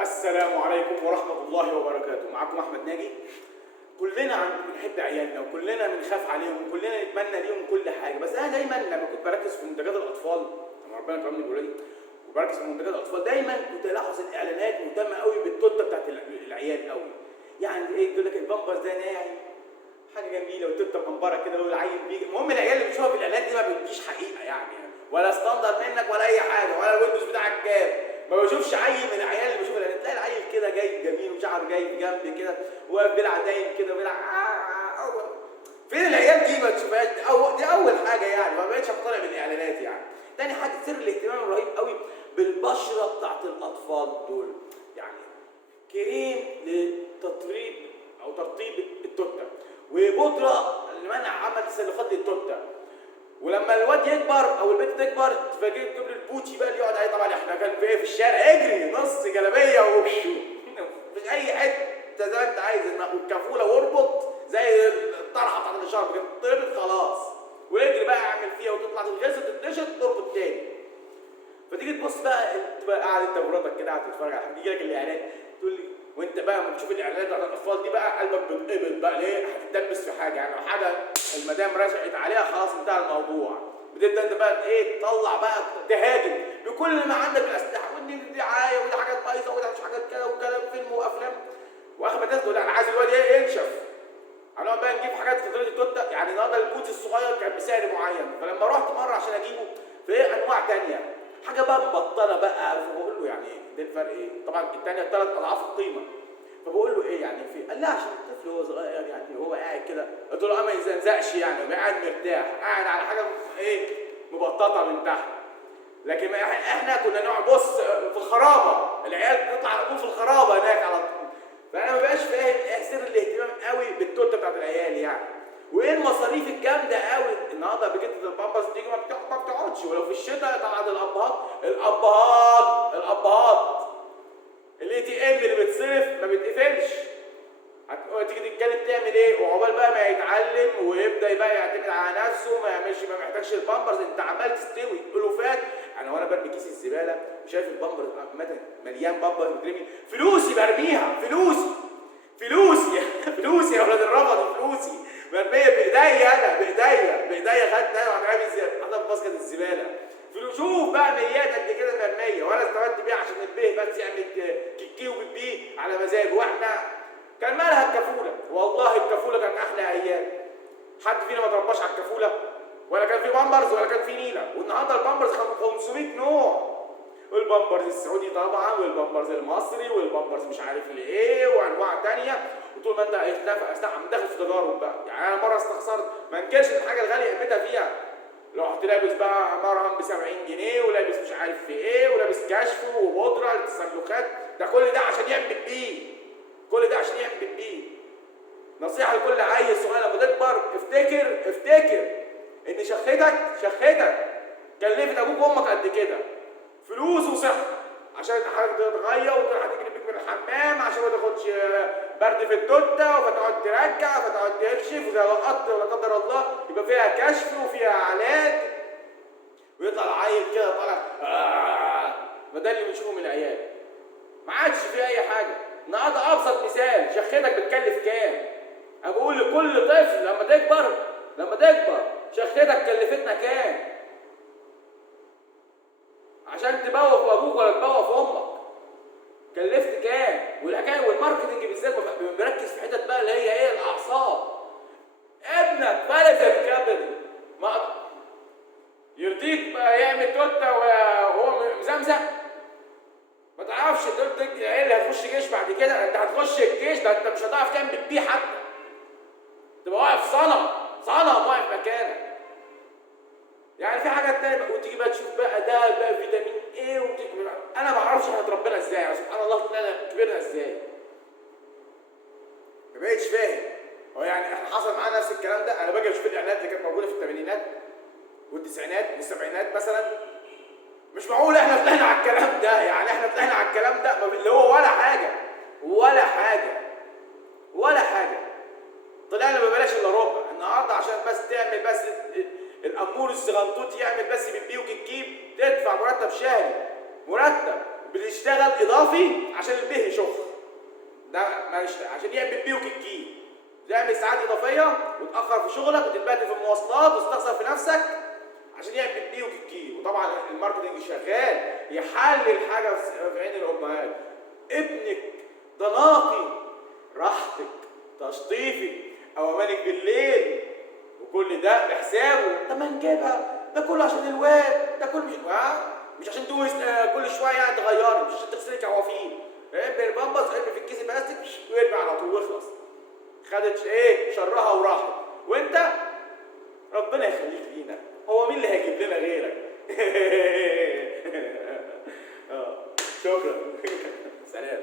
السلام عليكم ورحمة الله وبركاته. معكم أحمد ناجي. كلنا بنحب عيالنا وكلنا بنخاف عليهم وكلنا نتمنى ليهم كل حاجة، بس أنا دايما لما كنت بركز في منتجات الأطفال، لما ربنا كرمني بولادي وبركز في منتجات الأطفال، دايما كنت ألاحظ الإعلانات مهتمة قوي بالتوتة بتاعت العيال قوي. يعني إيه، يقول لك البامبرز ده ناعم، حاجة جميلة والتوتة منبرة كده والعيل بيجي. المهم العيال اللي بيشوفها في الإعلانات دي ما بتجيش حقيقة يعني، ولا ستاندر منك ولا أي حاجة، ولا الويندوز بتاعك جاب. ما بشوفش عيل من العيال اللي بشوف الإعلانات، تلاقي العيل كده جاي جميل وشعر جاي جنبي كده وواقف بيلعب دايم كده وبيلعب فين العيال دي؟ ما تشوفهاش. دي اول حاجه يعني، ما بقتش اقتنع بالاعلانات يعني. تاني حاجه، سر الاهتمام الرهيب قوي بالبشره بتاعت الاطفال دول، يعني كريم لتطريب او ترطيب التوته، وبودره لمنع عمل تسلخات للتوته. ولما الواد يكبر او البنت تكبر تفاجئ تجيب له البوتي بقى اللي يقعد عليه. طبعا احنا كان في ايه في الشارع، اجري نص جلابيه وشو مفيش اي حته زي ما انت عايز، والكفوله واربط زي الطرحه بتاعت الشرب كده، اتضربت خلاص، واجري بقى اعمل فيها وتطلع تتغسل تتنشط تربط تاني. فتيجي تبص بقى، تبقى قاعد انت مراتك كده قاعد تتفرج على حاجه، يجي لك الاعلان تقول لي، وانت بقى لما بتشوف الاعلانات بتاعت الاطفال دي بقى قلبك بيتقبض بقى. ليه؟ هتتدبس في حاجه يعني، لو حاجه المدام رشقت عليها خلاص انتهى الموضوع. بتبدا انت بقى ايه، تطلع بقى تهاجم بكل ما عندك من اسلحه، وان دي دعايه ودي حاجات بايظه ودي مش حاجات كده وكلام فيلم وافلام. واخر ما تقول انا عايز الواد ايه ينشف، هنقعد بقى نجيب حاجات في طريقه التوته. يعني النهارده البوت الصغير كان بسعر معين، فلما رحت مره عشان اجيبه في انواع ثانيه، حاجه بقى مبطله بقى، فبقول له يعني ده الفرق ايه؟ طبعا الثانيه 3 اضعاف القيمه. فبقول له ايه يعني في؟ قال لا عشان الطفل هو صغير يعني، هو قاعد كده. قلت له ما يزنزقش يعني، يبقى قاعد مرتاح، قاعد على حاجه ايه مبططه من تحت. لكن احنا كنا نقعد بص في الخرابه، العيال بتطلع على طول في الخرابه هناك على طول. فانا ما بقاش فاهم ايه سر الاهتمام قوي بالتوته بتاعت العيال يعني، وايه المصاريف الجامده قوي النهارده بجد. البامبرز تيجي ما بتقعدش، ولو في الشتاء طبعا الابهات الاي تي ام اللي بتصرف ما بتقفلش. تيجي تتكلم تعمل ايه؟ وعقبال بقى ما يتعلم ويبدا بقى يعتمد على نفسه، ما يعملش، ما محتاجش البامبرز، انت عمال تستوي الوفات. انا وانا برمي كيس الزباله وشايف البامبرز عامه مليان بامبرز بترمي، فلوسي برميها، فلوسي فلوسي يا ولاد الرفض، فلوسي مرميه بايديا، انا بايديا خدت انا وعمال حاططها في باسكت الزباله. شوف بقى مليات قد كده مرميه، وانا استفدت بيها عشان البيه بس يعمل كيكي وبيبيه على مزاجه. واحنا كان مالها الكفوله؟ والله الكفوله كانت احلى ايام. حد فينا ما ترباش على الكفوله؟ ولا كان في بامبرز ولا كان في نيله؟ والنهارده البامبرز 500 نوع، والبامبرز السعودي طبعا، والبامبرز المصري، والبامبرز مش عارف الايه، وانواع ثانيه. وطول ما انت عم داخل في تجارب بقى يعني. انا مره استخسرت، ما انكرش الحاجه الغاليه قيمتها فيها. لو رحت لابس بقى مرهم ب 70 جنيه ولابس مش عارف في ايه ولابس كشف وبودره للتسلخات، ده كل ده عشان يعمل بيه، كل ده عشان يعمل بيه. نصيحه لكل عيل صغير لما تكبر، افتكر ان شختك كلفت ابوك وامك قد كده، فلوس وصحه، عشان حضرتك تتغير وتروح تجري بيك من الحمام عشان ما تاخدش برد في التوته، فتقعد ترجع فتقعد تكشف، وإذا لقطت ولا قدر الله يبقى فيها كشف وفيها علاج، ويطلع العيل كده طالع ما ده اللي بنشوفه من العيال. ما عادش فيه اي حاجه. النهارده ابسط مثال، شختك بتكلف كام؟ انا بقول لكل طفل لما تكبر شختك كلفتنا كام؟ عشان تبوق ابوك ولا تبوق امك كلفت كام؟ والحكايه والماركتنج بالذات بيركز في حتت بقى اللي هي ايه، الاعصاب. ابنك فلت الكبد، ما يرضيك بقى يعمل توته وهو مزمزق؟ ما تعرفش تقول ايه اللي هتخش جيش بعد كده؟ انت هتخش الجيش ده انت مش هتعرف تعمل بيه حتى، تبقى واقف صنم واقف مكانك. يعني في حاجات تانية بقى، وتيجي بقى تشوف بقى ده بقى فيتامين ايه انا ما اعرفش احنا اتربينا ازاي يعني، سبحان الله طلعنا كبرنا ازاي. ما بقتش فاهم. هو يعني احنا حصل معانا نفس الكلام ده؟ انا باجي اشوف الاعلانات اللي كانت موجوده في الثمانينات والتسعينات والسبعينات مثلا، مش معقول احنا طلعنا على الكلام ده يعني. احنا طلعنا على الكلام ده اللي هو ولا حاجه. طلعنا ببلاش الا ربع النهارده، عشان بس تعمل بس الامور الصغنطوط يعمل بس بيبي وكيكيب، تدفع مرتب شهري، مرتب واللي يشتغل اضافي عشان البيه يشخ، ده معلش عشان يعمل بيه وكيكي، تعمل ساعات اضافيه وتاخر في شغلك وتتبهدل في المواصلات وتستخسر في نفسك عشان يعمل بيه وكيكي. وطبعا الماركتنج شغال يحلل حاجه في عين الامهات. ابنك ده ناقي، راحتك، تشطيفك، اوامرك بالليل، وكل ده بحسابه. طب ما نجيبها، ده كله عشان الواد، ده كله مش عشان دوس كل شويه يعني تغيري، مش عشان تغسلي عوافين. ارمي البامبس، ارمي في الكيس البلاستيك وارمي على طول واخلص. خدت ايه شرها وراحت. وانت ربنا يخليك لينا، هو مين اللي هيجيب لنا غيرك؟ شكرا. سلام.